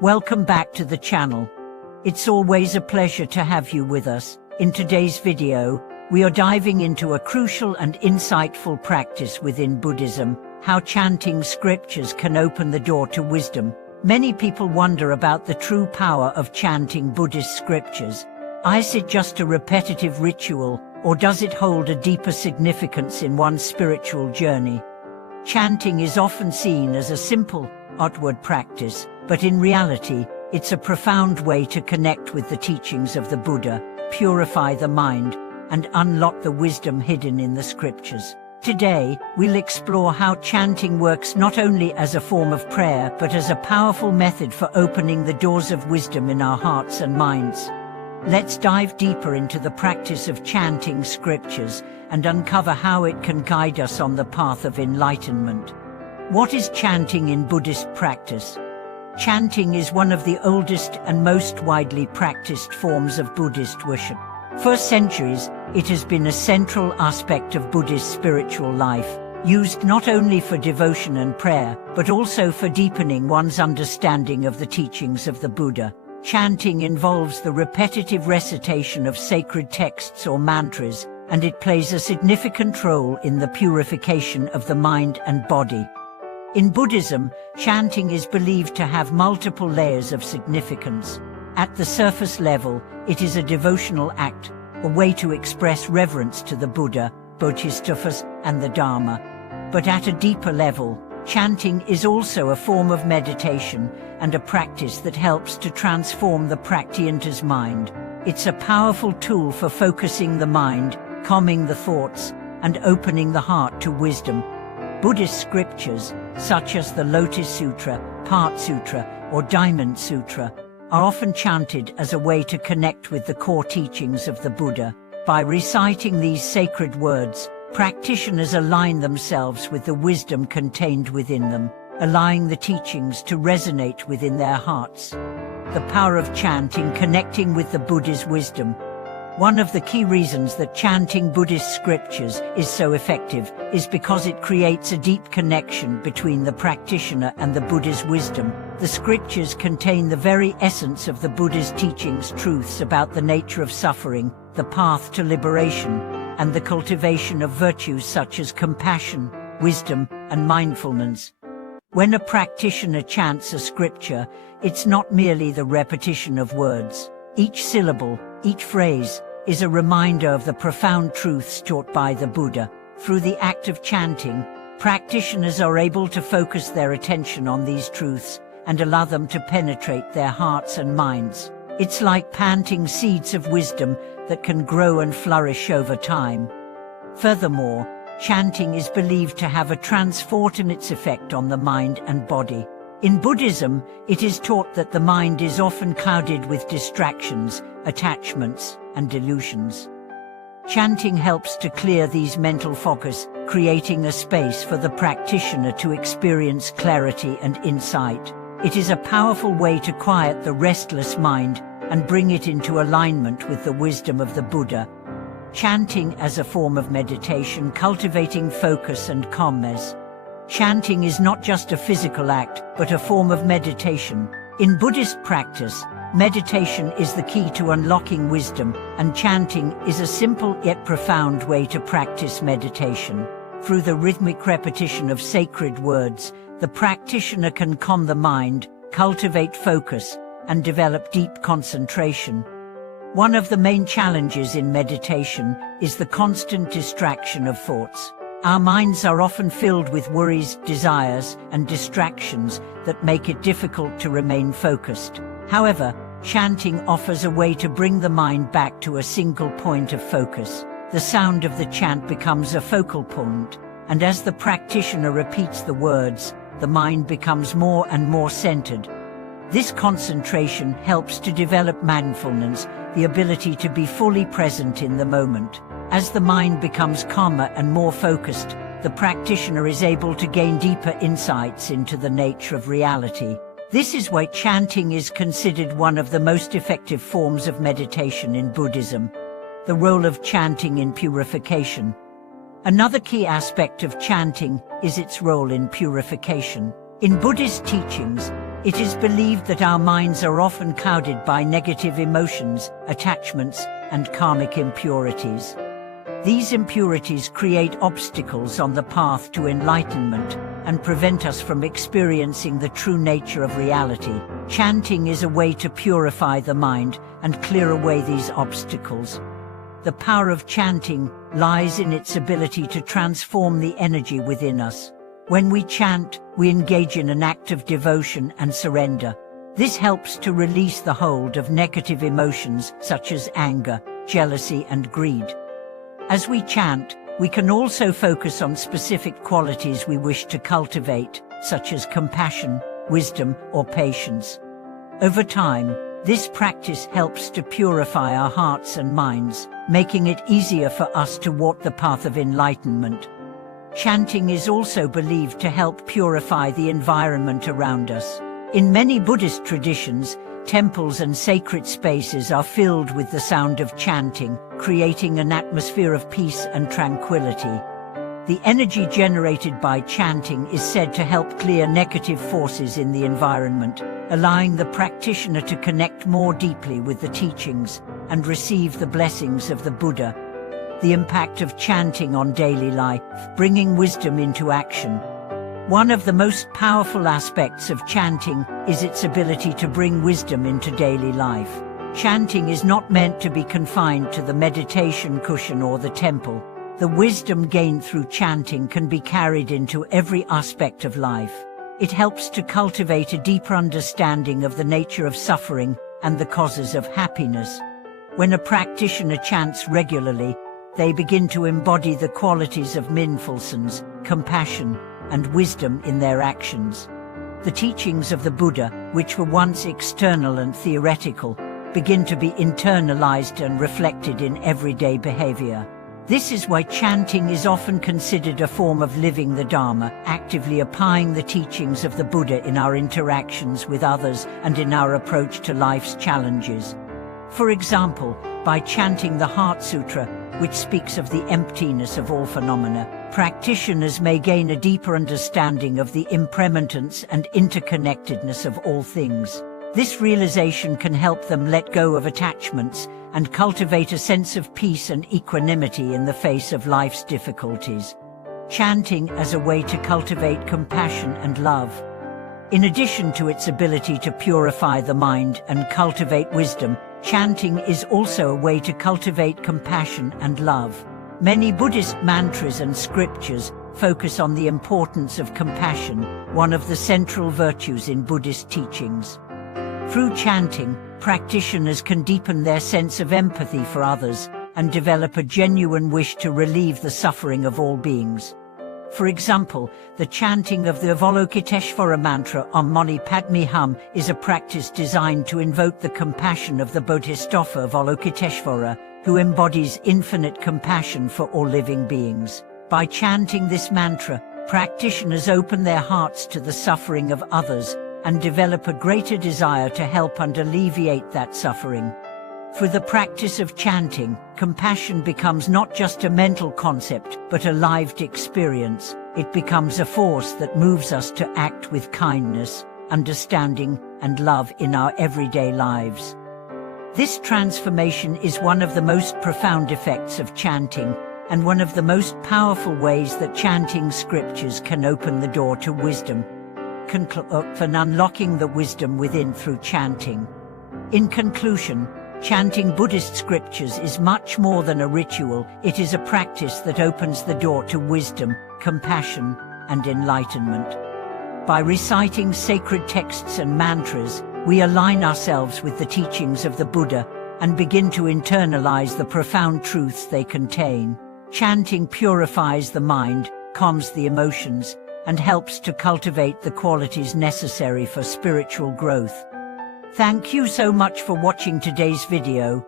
Welcome back to the channel. It's always a pleasure to have you with us. In today's video, we are diving into a crucial and insightful practice within Buddhism, how chanting scriptures can open the door to wisdom. Many people wonder about the true power of chanting Buddhist scriptures. Is it just a repetitive ritual, or does it hold a deeper significance in one's spiritual journey? Chanting is often seen as a simple, outward practice, but in reality, it's a profound way to connect with the teachings of the Buddha, purify the mind, and unlock the wisdom hidden in the scriptures. Today, we'll explore how chanting works not only as a form of prayer, but as a powerful method for opening the doors of wisdom in our hearts and minds. Let's dive deeper into the practice of chanting scriptures and uncover how it can guide us on the path of enlightenment. What is chanting in Buddhist practice? Chanting is one of the oldest and most widely practiced forms of Buddhist worship. For centuries, it has been a central aspect of Buddhist spiritual life, used not only for devotion and prayer, but also for deepening one's understanding of the teachings of the Buddha. Chanting involves the repetitive recitation of sacred texts or mantras, and it plays a significant role in the purification of the mind and body. In Buddhism, chanting is believed to have multiple layers of significance. At the surface level, it is a devotional act, a way to express reverence to the Buddha, Bodhisattvas, and the Dharma. But at a deeper level, chanting is also a form of meditation and a practice that helps to transform the practitioner's mind. It's a powerful tool for focusing the mind, calming the thoughts, and opening the heart to wisdom. Buddhist scriptures, such as the Lotus Sutra, Part Sutra, or Diamond Sutra, are often chanted as a way to connect with the core teachings of the Buddha. By reciting these sacred words, practitioners align themselves with the wisdom contained within them, allowing the teachings to resonate within their hearts. The power of chanting connecting with the Buddha's wisdom. One of the key reasons that chanting Buddhist scriptures is so effective is because it creates a deep connection between the practitioner and the Buddha's wisdom. The scriptures contain the very essence of the Buddha's teachings, truths about the nature of suffering, the path to liberation, and the cultivation of virtues such as compassion, wisdom, and mindfulness. When a practitioner chants a scripture, it's not merely the repetition of words. Each syllable, each phrase, is a reminder of the profound truths taught by the Buddha. Through the act of chanting, practitioners are able to focus their attention on these truths and allow them to penetrate their hearts and minds. It's like planting seeds of wisdom that can grow and flourish over time. Furthermore, chanting is believed to have a transformative effect on the mind and body. In Buddhism, it is taught that the mind is often clouded with distractions, attachments, and delusions. Chanting helps to clear these mental focus, creating a space for the practitioner to experience clarity and insight. It is a powerful way to quiet the restless mind and bring it into alignment with the wisdom of the Buddha. Chanting as a form of meditation, cultivating focus and calmness. Chanting is not just a physical act, but a form of meditation. In Buddhist practice, meditation is the key to unlocking wisdom, and chanting is a simple yet profound way to practice meditation. Through the rhythmic repetition of sacred words, the practitioner can calm the mind, cultivate focus, and develop deep concentration. One of the main challenges in meditation is the constant distraction of thoughts. Our minds are often filled with worries, desires, and distractions that make it difficult to remain focused. However, chanting offers a way to bring the mind back to a single point of focus. The sound of the chant becomes a focal point, and as the practitioner repeats the words, the mind becomes more and more centered. This concentration helps to develop mindfulness, the ability to be fully present in the moment. As the mind becomes calmer and more focused, the practitioner is able to gain deeper insights into the nature of reality. This is why chanting is considered one of the most effective forms of meditation in Buddhism. The role of chanting in purification. Another key aspect of chanting is its role in purification. In Buddhist teachings, It is believed that our minds are often clouded by negative emotions, attachments, and karmic impurities. These impurities create obstacles on the path to enlightenment and prevent us from experiencing the true nature of reality. Chanting is a way to purify the mind and clear away these obstacles. The power of chanting lies in its ability to transform the energy within us. When we chant, we engage in an act of devotion and surrender. This helps to release the hold of negative emotions such as anger, jealousy, and greed. As we chant, we can also focus on specific qualities we wish to cultivate, such as compassion, wisdom, or patience. Over time, this practice helps to purify our hearts and minds, making it easier for us to walk the path of enlightenment. Chanting is also believed to help purify the environment around us. In many Buddhist traditions, temples and sacred spaces are filled with the sound of chanting, creating an atmosphere of peace and tranquility. The energy generated by chanting is said to help clear negative forces in the environment, allowing the practitioner to connect more deeply with the teachings and receive the blessings of the Buddha. The impact of chanting on daily life, bringing wisdom into action. One of the most powerful aspects of chanting is its ability to bring wisdom into daily life. Chanting is not meant to be confined to the meditation cushion or the temple. The wisdom gained through chanting can be carried into every aspect of life. It helps to cultivate a deeper understanding of the nature of suffering and the causes of happiness. When a practitioner chants regularly, they begin to embody the qualities of mindfulness, compassion, and wisdom in their actions. The teachings of the Buddha, which were once external and theoretical, begin to be internalized and reflected in everyday behavior. This is why chanting is often considered a form of living the Dharma, actively applying the teachings of the Buddha in our interactions with others and in our approach to life's challenges. For example, by chanting the Heart Sutra, which speaks of the emptiness of all phenomena, practitioners may gain a deeper understanding of the impermanence and interconnectedness of all things. This realization can help them let go of attachments and cultivate a sense of peace and equanimity in the face of life's difficulties. Chanting as a way to cultivate compassion and love. In addition to its ability to purify the mind and cultivate wisdom, chanting is also a way to cultivate compassion and love. Many Buddhist mantras and scriptures focus on the importance of compassion, one of the central virtues in Buddhist teachings. Through chanting, practitioners can deepen their sense of empathy for others and develop a genuine wish to relieve the suffering of all beings. For example, the chanting of the Avalokiteshvara mantra Om Mani Padme Hum is a practice designed to invoke the compassion of the Bodhisattva Avalokiteshvara, who embodies infinite compassion for all living beings. By chanting this mantra, practitioners open their hearts to the suffering of others and develop a greater desire to help and alleviate that suffering. Through the practice of chanting, compassion becomes not just a mental concept, but a lived experience. It becomes a force that moves us to act with kindness, understanding, and love in our everyday lives. This transformation is one of the most profound effects of chanting, and one of the most powerful ways that chanting scriptures can open the door to wisdom, and unlocking the wisdom within through chanting. In conclusion, chanting Buddhist scriptures is much more than a ritual. It is a practice that opens the door to wisdom, compassion, and enlightenment. By reciting sacred texts and mantras, we align ourselves with the teachings of the Buddha and begin to internalize the profound truths they contain. Chanting purifies the mind, calms the emotions, and helps to cultivate the qualities necessary for spiritual growth. Thank you so much for watching today's video.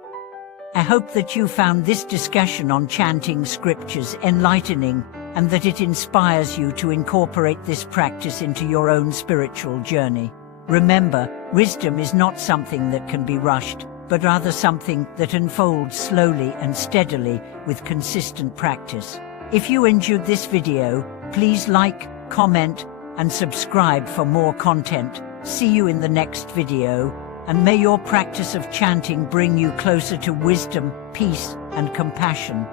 I hope that you found this discussion on chanting scriptures enlightening and that it inspires you to incorporate this practice into your own spiritual journey. Remember, wisdom is not something that can be rushed, but rather something that unfolds slowly and steadily with consistent practice. If you enjoyed this video, please like, comment, and subscribe for more content. See you in the next video, and may your practice of chanting bring you closer to wisdom, peace, and compassion.